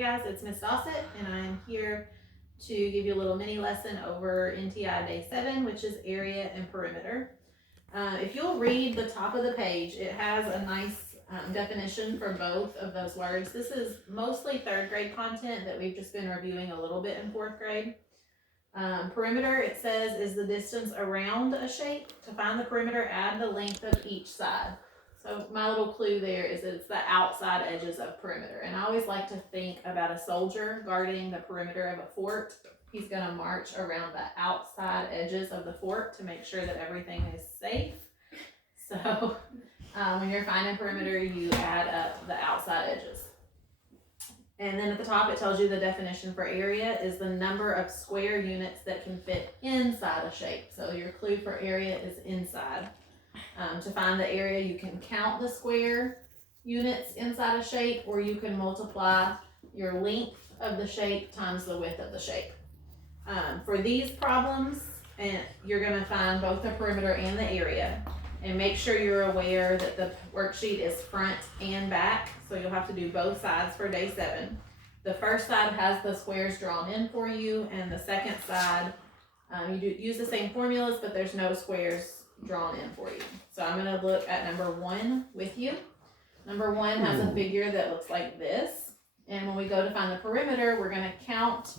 Guys, it's Miss Dossett, and I'm here to give you a little mini lesson over NTI Day 7, which is area and perimeter. If you'll read the top of the page, it has a nice definition for both of those words. This is mostly third grade content that we've just been reviewing a little bit in fourth grade. Perimeter, it says, is the distance around a shape. To find the perimeter, add the length of each side. So my little clue there is that it's the outside edges of perimeter. And I always like to think about a soldier guarding the perimeter of a fort. He's going to march around the outside edges of the fort to make sure that everything is safe. So when you're finding perimeter, you add up the outside edges. And then at the top, it tells you the definition for area is the number of square units that can fit inside a shape. So your clue for area is inside. To find the area, you can count the square units inside a shape, or you can multiply your length of the shape times the width of the shape. For these problems, you're going to find both the perimeter and the area. And make sure you're aware that the worksheet is front and back, so you'll have to do both sides for day 7. The first side has the squares drawn in for you, and the second side, you do use the same formulas, but there's no squares drawn in for you. So I'm going to look at number 1 with you. Number 1 has a figure that looks like this, and when we go to find the perimeter, we're going to count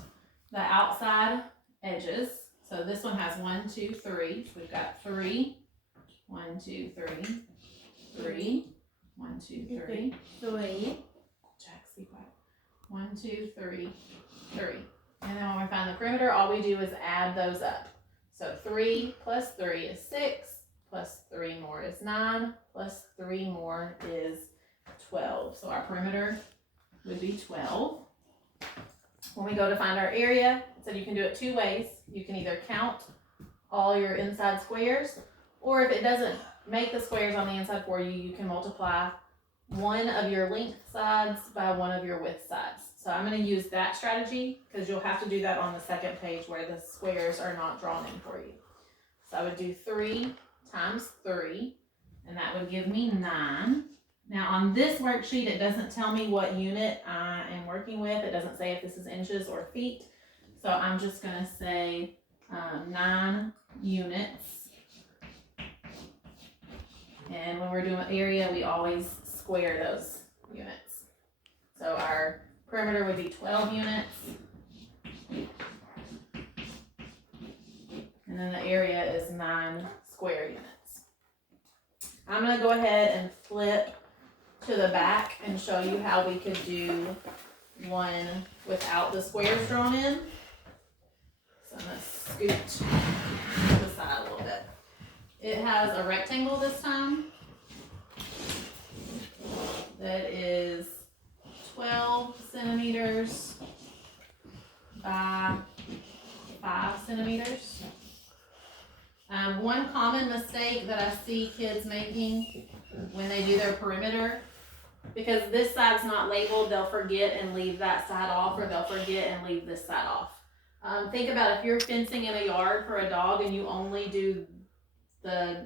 the outside edges. So this one has 1, 2, 3. So we've got 3. 1, 2, 3, 3, 1, 2, 3, 3. Jack, be quiet. 1, 2, 3, 3. And then when we find the perimeter, all we do is add those up. So 3 plus 3 is 6, plus 3 more is 9, plus 3 more is 12. So our perimeter would be 12. When we go to find our area, so you can do it 2 ways. You can either count all your inside squares, or if it doesn't make the squares on the inside for you, you can multiply one of your length sides by one of your width sides. So I'm going to use that strategy because you'll have to do that on the second page where the squares are not drawn in for you. So I would do 3 times 3, and that would give me 9. Now on this worksheet, it doesn't tell me what unit I am working with. It doesn't say if this is inches or feet. So I'm just going to say 9 units. And when we're doing area, we always square those units. So our perimeter would be 12 units. And then the area is 9 square units. I'm going to go ahead and flip to the back and show you how we could do one without the squares drawn in. So I'm going to scoot to the side a little bit. It has a rectangle this time that is 12 centimeters by 5 centimeters. One common mistake that I see kids making when they do their perimeter, because this side's not labeled, they'll forget and leave that side off, or they'll forget and leave this side off. Think about if you're fencing in a yard for a dog and you only do the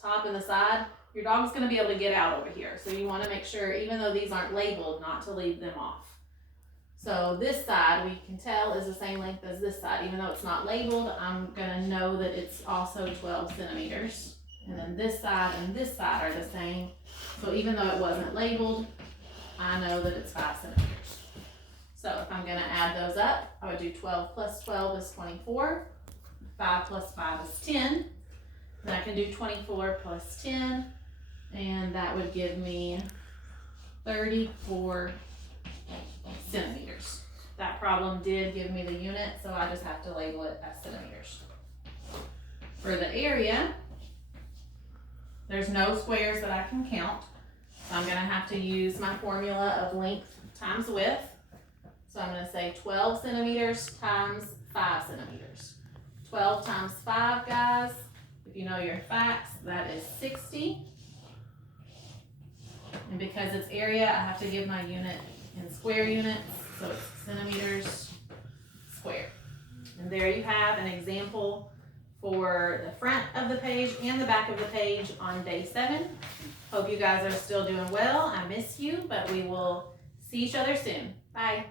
top and the side, your dog's going to be able to get out over here. So you want to make sure, even though these aren't labeled, not to leave them off. So this side, we can tell, is the same length as this side. Even though it's not labeled, I'm going to know that it's also 12 centimeters. And then this side and this side are the same. So even though it wasn't labeled, I know that it's 5 centimeters. So if I'm going to add those up, I would do 12 plus 12 is 24. 5 plus 5 is 10. Then I can do 24 plus 10, and that would give me 34 centimeters. That problem did give me the unit, so I just have to label it as centimeters. For the area, there's no squares that I can count, so I'm going to have to use my formula of length times width. So I'm going to say 12 centimeters times 5 centimeters. 12 times 5, guys. If you know your facts, that is 60. And because it's area, I have to give my unit in square units, so it's centimeters squared. And there you have an example for the front of the page and the back of the page on day 7. Hope you guys are still doing well. I miss you, but we will see each other soon. Bye.